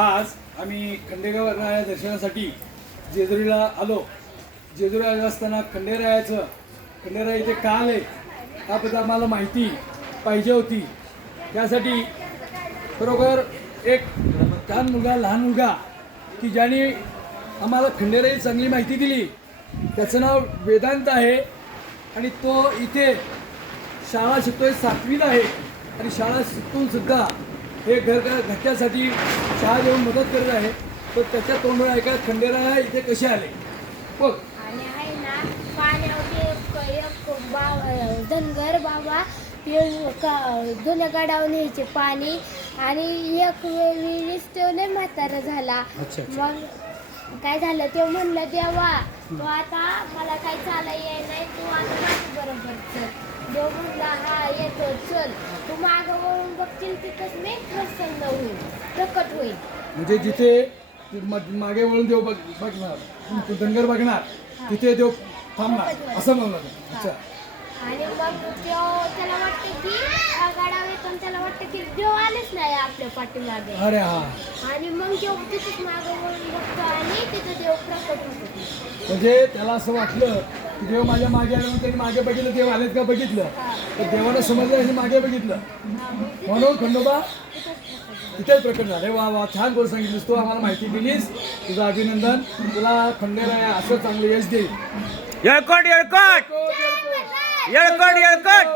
आज आम्ही खंडेराया दर्शनासाठी जेजुरीला आलो. जेजुरीला आलो असताना खंडेराया इथे का आले त्याबद्दल आम्हाला माहिती पाहिजे होती. त्यासाठी बरोबर एक लहान मुलगा की ज्याने आम्हाला खंडेरायाची चांगली माहिती दिली, त्याचं नाव वेदांत आहे आणि तो इथे शाळा शिकतोय, 7वीला आहे आणि शाळा शिकून सुद्धा हे घरच्यासाठी शाळा येऊन मदत करत आहे. तर त्याच्या तोंडून ऐका खंडेराया इथे कसे आले बघ. आणि आहे ना पाण्यावरती एक धनगर बाबा ते जुन्या गडावर न्यायचे पाणी आणि एक विहिरीस ठेवले म्हातारा झाला. मग काय झालं ते म्हणलं देवा तो आता मला काय चाला येई नाही, तू आता माझ्या बरोबर चल. देव म्हणला हा येतो चल, तू मागं वळून बघतील तिथंच मी प्रसन्न होईल, प्रकट होईल. म्हणजे जिथे मागे वळून देव बघणार, धनगर बघणार तिथे देव थांबणार असं म्हणलं. अच्छा. आणि मग त्याला वाटतं की गडावर येतो, त्याला वाटतं की देव आलेच नाही आपल्या पाठीमागे. अरे हा. आणि मग देव तिथेच मागे वळून बघतो आणि तिथं देव प्रकट होतो. म्हणजे त्याला असं वाटलं की देव माझ्या मागे आले, त्यांनी मागे बघितलं, देव आलेत का बघितलं, तर देवाला समजलं आणि मागे बघितलं म्हणून खंडोबा तिथेच प्रकट झाले. वा वा, छान गोष्ट सांगितलीस तू, आम्हाला माहिती दिलीस, तुझं अभिनंदन. तुला खंडेराया असं चांगलं यश देईल. येळकोट येळकोट येळकोट येळकोट.